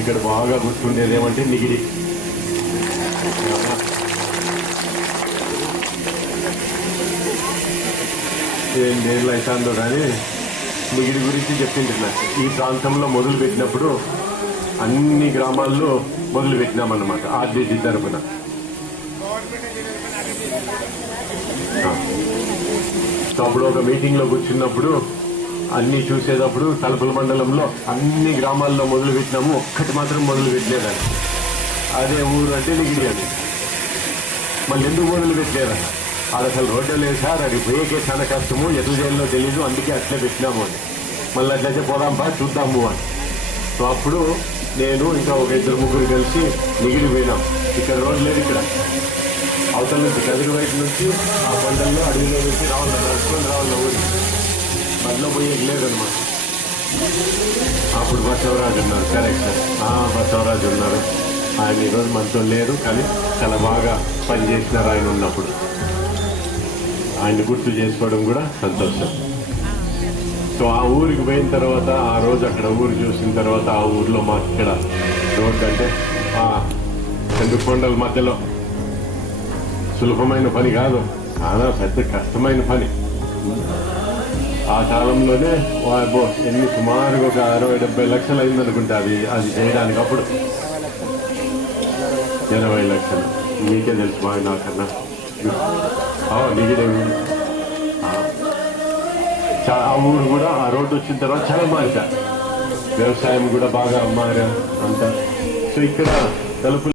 ఇక్కడ బాగా గుర్తుండేది ఏమంటే నిగిడి. ఏళ్ళు అవుతుందో కానీ నిగిడి గురించి చెప్పింది నాకు. ఈ ప్రాంతంలో మొదలు పెట్టినప్పుడు అన్ని గ్రామాల్లో మొదలు పెట్టినామన్నమాట ఆర్డీసీ తరఫున. అప్పుడు ఒక మీటింగ్లో కూర్చున్నప్పుడు అన్నీ చూసేటప్పుడు తలుపుల మండలంలో అన్ని గ్రామాల్లో మొదలు పెట్టినాము, ఒక్కటి మాత్రం మొదలు పెట్టలేదని. అదే ఊరు అంటే నిగిడి. అది మళ్ళీ ఎందుకు మొదలు పెట్టలేదా? అది అసలు రోడ్డు లేదు సార్, అది పోయేకే చాలా కష్టము, ఎటు చేయాలో తెలీదు, అందుకే అట్లే పెట్టినాము అని. మళ్ళీ అట్లయితే పోదాంపా చూద్దాము అని. సో అప్పుడు నేను ఇంకా ఒక 2-3 కలిసి నిగిడి పోయినాం. ఇక్కడ రోడ్డు లేదు, ఇక్కడ అవతల నుంచి కదిరి వైపు నుంచి ఆ కొండల్లో అడవిలో నుంచి నడుచుకొని రావాల ఊరి మధ్యలో పోయేది లేదనమాట. అప్పుడు బసవరాజు ఉన్నారు, కరెక్ట్ బసవరాజు ఉన్నారు. ఆయన ఈరోజు మనతో లేరు, కానీ చాలా బాగా పనిచేసినారు ఆయన ఉన్నప్పుడు. ఆయన గుర్తు చేసుకోవడం కూడా సంతోషం. సో ఆ ఊరికి పోయిన తర్వాత ఆ రోజు అక్కడ ఊరు చూసిన తర్వాత ఆ ఊర్లో మాకు ఇక్కడ రోడ్డు అంటే ఆ 2 కొండల మధ్యలో సులభమైన పని కాదు, చాలా పెద్ద కష్టమైన పని. ఆ కాలంలోనే ఎన్ని సుమారుగా ఒక 60-70 లక్షలు అయిందనుకుంటే అది చేయడానికి. అప్పుడు 80 లక్షలు, మీకే తెలుసు బాగా నాకన్నా. నిగిడే ఆ ఊరు కూడా ఆ రోడ్డు వచ్చిన తర్వాత చాలా మారిట, వ్యవసాయం కూడా బాగా మారా అంతా. సో ఇక్కడ తలుపు